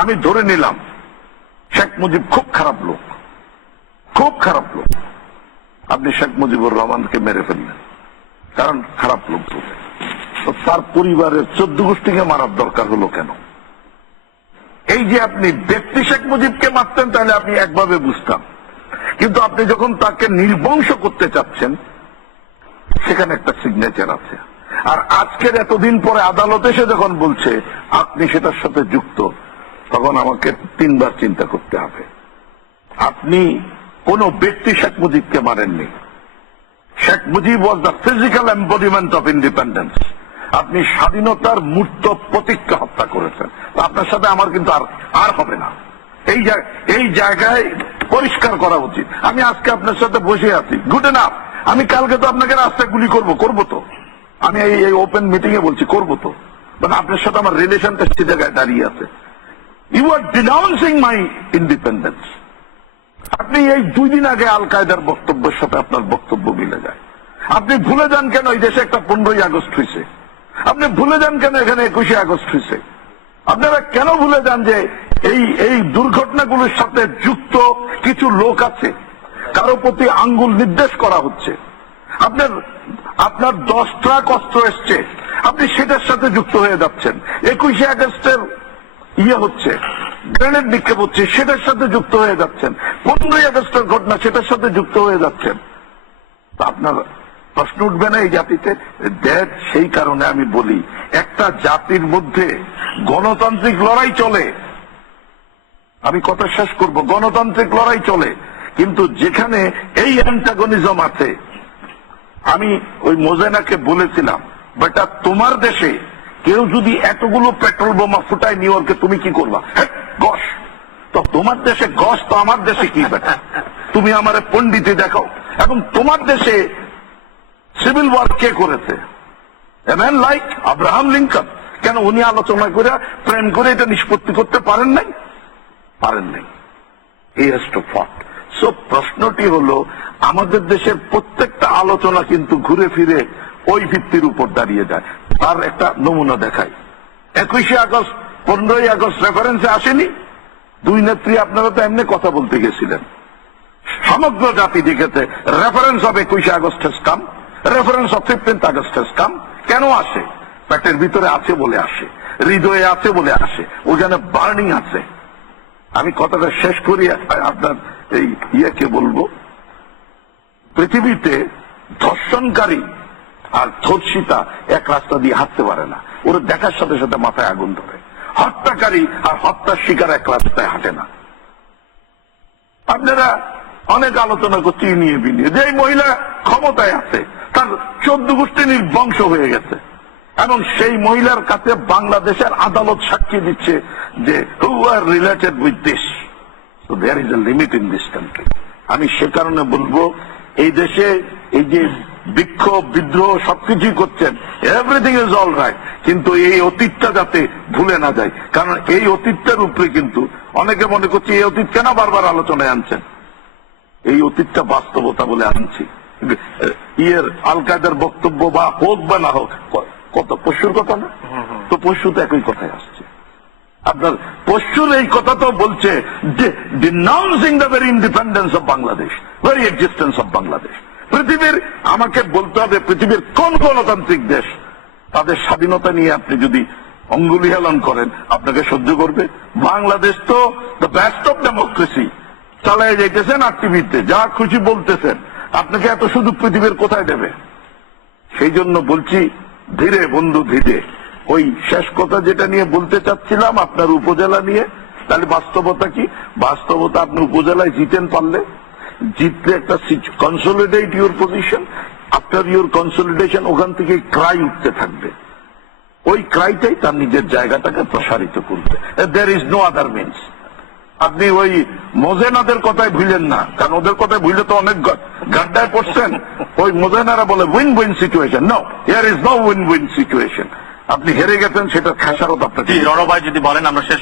আমি ধরে নিলাম, শেখ মুজিব খুব খারাপ লোক। খুব খারাপ লোক। আপনি শেখ মুজিবুর রহমানকে মেরে ফেললেন, কারণ খারাপ লোক তো তার পরিবারের চোদ্দ গোষ্ঠীকে মারার দরকার হলো কেন? এই যে আপনি ব্যক্তি শেখ মুজিবকে মারতেন, তাহলে আপনি একভাবে বুঝতাম। কিন্তু আপনি যখন তাকে নির্বংশ করতে চাচ্ছেন, সেখানে একটা সিগনেচার আছে। আর আজকের এতদিন পরে আদালত এসে যখন বলছে, আপনি সেটার সাথে যুক্ত তখন আমাকে তিনবার চিন্তা করতে হবে। আপনি কোন ব্যক্তি শেখ মুজিবকে মারেননি। Sheikh Mujib was the physical embodiment of independence আপনি স্বাধীনতার মূর্ত প্রতিজ্ঞা হত্যা করেছেন। আপনার সাথে আমার কিন্তু আর আর হবে না। এই এই জায়গায় পরিষ্কার করা উচিত। আমি আজকে আপনার সাথে বসে আছি। গুড এনাফ আমি কালকে তো আপনাকে রাস্তায় গুলি করব করব তো। আমি এই ওপেন মিটিং এ বলছি, করব তো। মানে আপনার সাথে আমার রিলেশনটা সে জায়গায় দাঁড়িয়ে আছে। ইউ আর ডিনাউন্সিং মাই ইন্ডিপেন্ডেন্স আপনি এই দুই দিন আগে আল কায়দার বক্তব্যের সাথে আপনার বক্তব্য মিলে যায়। আপনি ভুলে যান কেন এই দেশে একটা পনেরোই আগস্ট হয়েছে আপনি ভুলে যান কেন এখানে একুশে আগস্ট হয়েছে আপনারা কেন ভুলে যান যে এই এই দুর্ঘটনাগুলোর সাথে যুক্ত কিছু লোক আছে? কারও প্রতি আঙ্গুল নির্দেশ করা হচ্ছে। আপনার আপনার দশ ট্রাক অস্ত্র এসছে। আপনি সেটার সাথে যুক্ত হয়ে যাচ্ছেন। একুশে আগস্টের ইয়ে হচ্ছে, গ্রেনেড নিক্ষেপ হচ্ছে, সেটার সাথে যুক্ত হয়ে যাচ্ছেন। পনেরোই আগস্টের ঘটনা সেটার সাথে যুক্ত হয়ে যাচ্ছেন। আপনার প্রশ্ন উঠবে না এই জাতিতে? দেখ, সেই কারণে আমি বলি, একটা জাতির মধ্যে গণতান্ত্রিক লড়াই চলে। আমি কথা শেষ করব, গণতান্ত্রিক লড়াই চলে। কিন্তু যেখানে এই অ্যান্টাগনিজম আছে, আমি ওই মোজেনাকে বলেছিলাম, বেটা, তোমার দেশে কেউ যদি এতগুলো পেট্রোল বোমা ফুটায় নিউ ইয়র্কে তুমি কি করবা? হ্যাঁ, গস। তো তোমার দেশে গস তো আমার দেশে কি বেটা তুমি আমারে পণ্ডিতে দেখাও। এবং তোমার দেশে সিভিল ওয়ার কে করেছে? লাইক আব্রাহাম লিঙ্কন কেন উনি আলোচনা করে প্রেম করে এটা নিষ্পত্তি করতে পারেন নাই? পারেন নাই। সো প্রশ্নটি হলো আমাদের দেশের প্রত্যেকটা আলোচনা কিন্তু ঘুরে ফিরে ওই ভিত্তির উপর দাঁড়িয়ে যায়। তার একটা নমুনা দেখাই। একুশে আগস্ট, পনেরোই আগস্ট রেফারেন্সে আসেনি? দুই নেত্রী আপনারা তো এমনি কথা বলতে গেছিলেন। সমগ্র জাতি দেখেছে রেফারেন্স অফ একুশে August has come reference of fifteenth August has come কেন আসে? পেটের ভিতরে আছে বলে আসে, হৃদয়ে আছে বলে আসে, ওখানে বার্নিং আছে। আমি কথাটা শেষ করি, আপনার এই ইয়েকে বলব। পৃথিবীতে ধর্ষণকারী আর ধর্ষিতা এক রাস্তা দিয়ে হাঁটতে পারে না। ওরা দেখার সাথে সাথে মাথায় আগুন ধরে। হত্যাকারী আর হত্যার শিকার এক রাস্তায় হাঁটে না। আপনারা অনেক আলোচনা করছি নিয়ে বিনিয়ে যে মহিলা ক্ষমতায় আছে, তার চোদ্দ গোষ্ঠী নির্বংশ হয়ে গেছে। এবং সেই মহিলার কাছে বাংলাদেশের আদালত সাক্ষী দিচ্ছে যে who are related with this there is a limit in this country আমি সে কারণে বলব, এই দেশে এই যে বিক্ষোভ বিদ্রোহ সবকিছুই করছেন। এভরিথিং ইজ অল রাইট কিন্তু এই অতীতটা যাতে ভুলে না যায়। কারণ এই অতীতটার উপরে কিন্তু অনেকে মনে করছে এই অতীত কেন বারবার আলোচনায় আনছেন? এই অতীতটা বাস্তবতা বলে আনছি। ইয়ের আল কায়দার বক্তব্য বা হোক বা না হোক, কত পশুর কথা না? তো পশু তো একই কথায় আসছে। আপনার পশুর এই কথা তো বলছে denouncing the very independence of Bangladesh very existence of Bangladesh আমাকে বলতে হবে পৃথিবীর কোন গণতান্ত্রিক দেশ? তাদের স্বাধীনতা নিয়ে আপনি যদি অঙ্গুলি হেলন করেন, আপনাকে সহ্য করবে? বাংলাদেশ তো দ্য বেস্ট অফ ডেমোক্রেসি চালায় যাইতেছেন আর টিভিতে, যা খুশি বলতেছেন। আপনাকে এত সুযোগ পৃথিবীর কোথায় দেবে? সেই জন্য বলছি, ধীরে বন্ধু, ধীরে। ওই শেষ কথা যেটা নিয়ে বলতে চাচ্ছিলাম আপনার উপজেলা নিয়ে, তাহলে বাস্তবতা কি? বাস্তবতা আপনি উপজেলায় জিতেন পারলে। জিতলে একটা consolidate your position after your consolidation ওখান থেকে ক্রাই উঠতে থাকবে। ওই ক্রাইটাই তার নিজের জায়গাটাকে প্রসারিত করবে। There is no other means আপনি ওই মোজেনাদের কথায় ভুলেন না, কারণ ওদের কথায় ভুলে তো অনেক গাড্ডায় পড়ছেন। ওই মোজেনারা বলে win win situation no here is no win win situation আপনি হেরে গেছেন সেটা খেসারত আপনাকে জি রণভাই যদি বলেন, আমরা শেষ